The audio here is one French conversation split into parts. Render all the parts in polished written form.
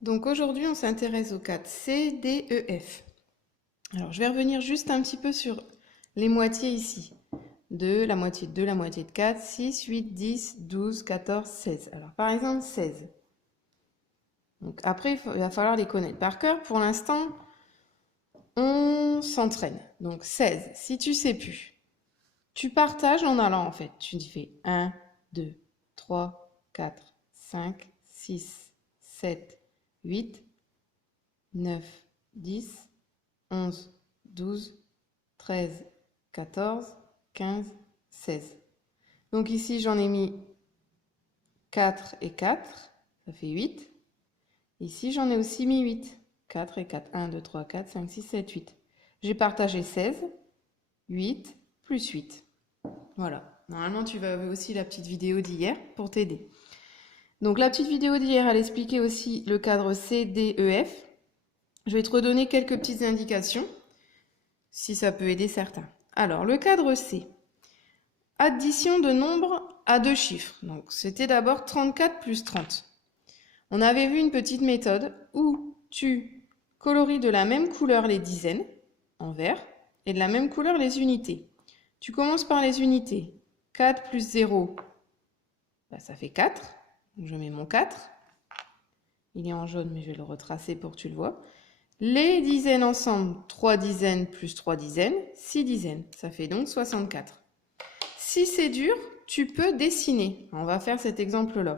Donc aujourd'hui, on s'intéresse aux cadres C, D, E, F. Alors, je vais revenir juste un petit peu sur les moitiés ici. 2, la moitié de 2, la moitié de 4, 6, 8, 10, 12, 14, 16. Alors, par exemple, 16. Donc, après, il va falloir les connaître par cœur. Pour l'instant, on s'entraîne. Donc, 16. Si tu sais plus, tu partages en allant, en fait. Tu fais 1, 2, 3, 4, 5, 6, 7, 8, 9, 10, 11, 12, 13, 14, 15, 16. Donc ici, j'en ai mis 4 et 4, ça fait 8. Ici, j'en ai aussi mis 8. 4 et 4, 1, 2, 3, 4, 5, 6, 7, 8. J'ai partagé 16, 8 plus 8. Voilà. Normalement, tu vas avoir aussi la petite vidéo d'hier pour t'aider. Donc la petite vidéo d'hier, elle expliquait aussi le cadre C, D, E, F. Je vais te redonner quelques petites indications, si ça peut aider certains. Alors, le cadre C. Addition de nombres à deux chiffres. Donc, c'était d'abord 34 plus 30. On avait vu une petite méthode où tu coloris de la même couleur les dizaines, en vert, et de la même couleur les unités. Tu commences par les unités. 4 plus 0, ça fait 4. Donc, je mets mon 4. Il est en jaune, mais je vais le retracer pour que tu le vois. Les dizaines ensemble, 3 dizaines plus 3 dizaines, 6 dizaines. Ça fait donc 64. Si c'est dur, tu peux dessiner. On va faire cet exemple-là.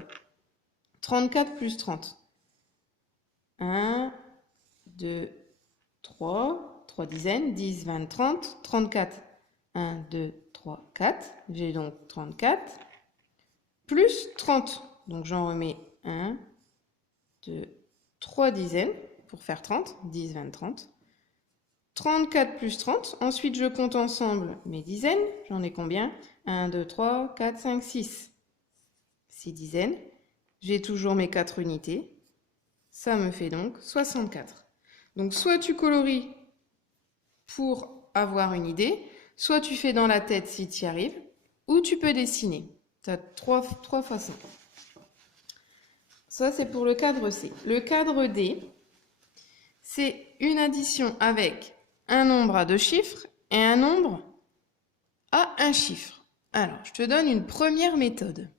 34 plus 30. 1, 2, 3, 3 dizaines, 10, 20, 30, 34. 1, 2, 3, 4. J'ai donc 34. Plus 30. Donc j'en remets 1, 2, 3 dizaines pour faire 30. 10, 20, 30. 34 plus 30. Ensuite, je compte ensemble mes dizaines. J'en ai combien? 1, 2, 3, 4, 5, 6. 6 dizaines. J'ai toujours mes 4 unités. Ça me fait donc 64. Donc, soit tu coloris pour avoir une idée, soit tu fais dans la tête si tu y arrives, ou tu peux dessiner. Tu as trois façons. Ça, c'est pour le cadre C. Le cadre D, c'est une addition avec un nombre à deux chiffres et un nombre à un chiffre. Alors, je te donne une première méthode.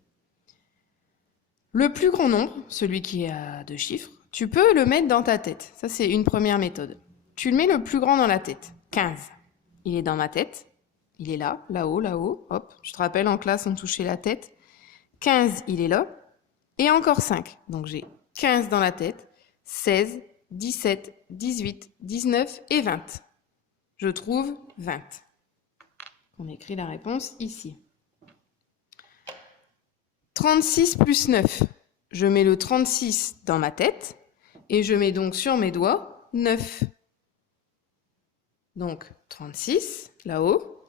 Le plus grand nombre, celui qui est à deux chiffres, tu peux le mettre dans ta tête. Ça, c'est une première méthode. Tu le mets le plus grand dans la tête. 15. Il est dans ma tête. Il est là, là-haut, là-haut. Hop, je te rappelle, en classe, on touchait la tête. 15, il est là. Et encore 5. Donc, j'ai 15 dans la tête. 16, 17, 18, 19 et 20. Je trouve 20. On écrit la réponse ici. 36 plus 9. Je mets le 36 dans ma tête et je mets donc sur mes doigts 9. Donc 36 là-haut,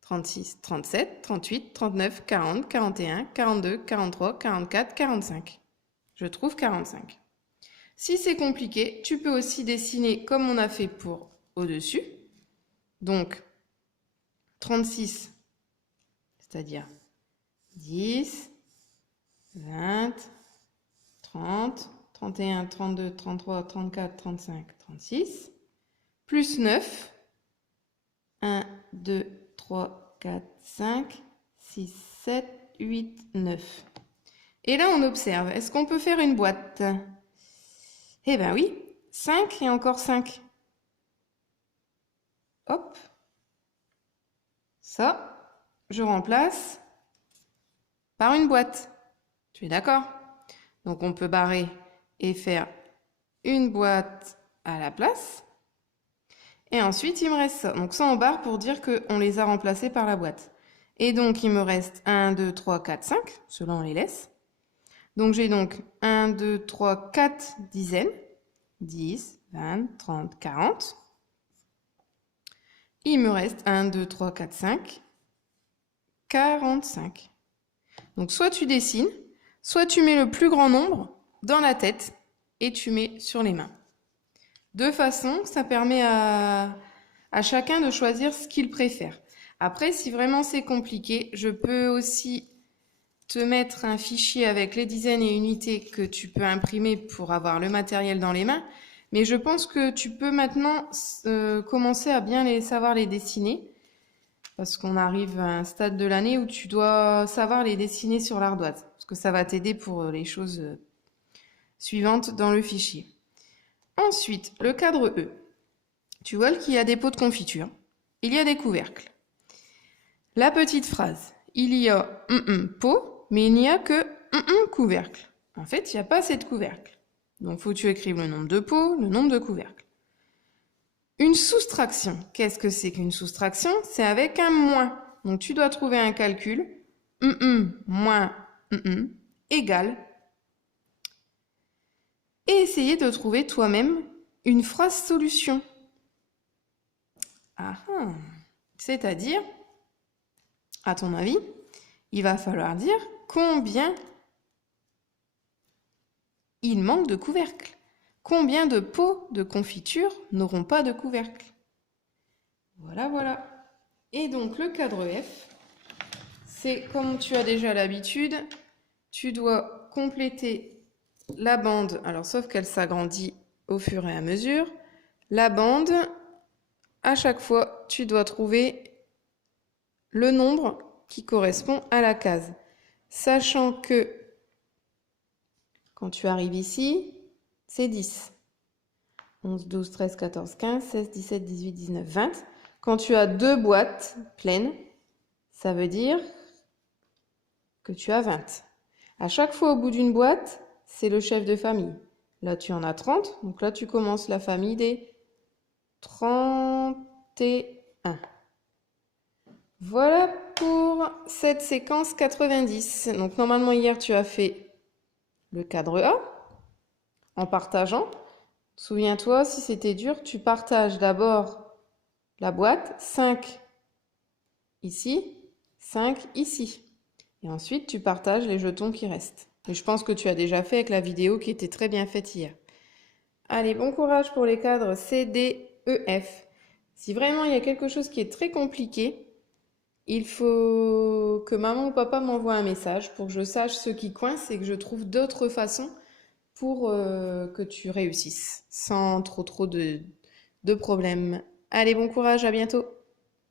36, 37, 38, 39, 40, 41, 42, 43, 44, 45. Je trouve 45. Si c'est compliqué, tu peux aussi dessiner comme on a fait pour au-dessus. Donc 36, c'est-à-dire 10, 20, 30, 31, 32, 33, 34, 35, 36, plus 9, 1, 2, 3, 4, 5, 6, 7, 8, 9. Et là, on observe, est-ce qu'on peut faire une boîte? Eh bien oui, 5 et encore 5. Hop. Ça, je remplace par une boîte. Tu es d'accord? Donc on peut barrer et faire une boîte à la place. Et ensuite, il me reste ça. Donc ça, on barre pour dire qu'on les a remplacés par la boîte. Et donc, il me reste 1, 2, 3, 4, 5. Ceux-là, on les laisse. Donc j'ai donc 1, 2, 3, 4 dizaines. 10, 20, 30, 40. Il me reste 1, 2, 3, 4, 5. 45. Donc soit tu dessines, soit tu mets le plus grand nombre dans la tête et tu mets sur les mains. De façon, ça permet à chacun de choisir ce qu'il préfère. Après, si vraiment c'est compliqué, je peux aussi te mettre un fichier avec les dizaines et unités que tu peux imprimer pour avoir le matériel dans les mains. Mais je pense que tu peux maintenant commencer à bien savoir les dessiner. Parce qu'on arrive à un stade de l'année où tu dois savoir les dessiner sur l'ardoise. Parce que ça va t'aider pour les choses suivantes dans le fichier. Ensuite, le cadre E. Tu vois qu'il y a des pots de confiture. Il y a des couvercles. La petite phrase. Il y a pot, mais il n'y a que couvercle. En fait, il n'y a pas assez de couvercles. Donc, faut que tu écrives le nombre de pots, le nombre de couvercles. Une soustraction. Qu'est-ce que c'est qu'une soustraction? C'est avec un moins. Donc, tu dois trouver un calcul. Moins égale. Et essayer de trouver toi-même une phrase solution. C'est-à-dire, à ton avis, il va falloir dire combien il manque de couvercles. Combien de pots de confiture n'auront pas de couvercle? Voilà, voilà. Et donc le cadre F, c'est comme tu as déjà l'habitude, tu dois compléter la bande, alors sauf qu'elle s'agrandit au fur et à mesure. La bande, à chaque fois, tu dois trouver le nombre qui correspond à la case. Sachant que quand tu arrives ici, c'est 10. 11, 12, 13, 14, 15, 16, 17, 18, 19, 20. Quand tu as 2 boîtes pleines, ça veut dire que tu as 20. À chaque fois au bout d'une boîte, c'est le chef de famille. Là, tu en as 30. Donc là, tu commences la famille des 31. Voilà pour cette séquence 90. Donc normalement, hier, tu as fait le cadre A en partageant. Souviens-toi, si c'était dur, tu partages d'abord la boîte, 5 ici, 5 ici. Et ensuite, tu partages les jetons qui restent. Et je pense que tu as déjà fait avec la vidéo qui était très bien faite hier. Allez, bon courage pour les cadres C, D, E, F. Si vraiment il y a quelque chose qui est très compliqué, il faut que maman ou papa m'envoie un message pour que je sache ce qui coince et que je trouve d'autres façons pour que tu réussisses sans trop de problèmes. Allez, bon courage, à bientôt.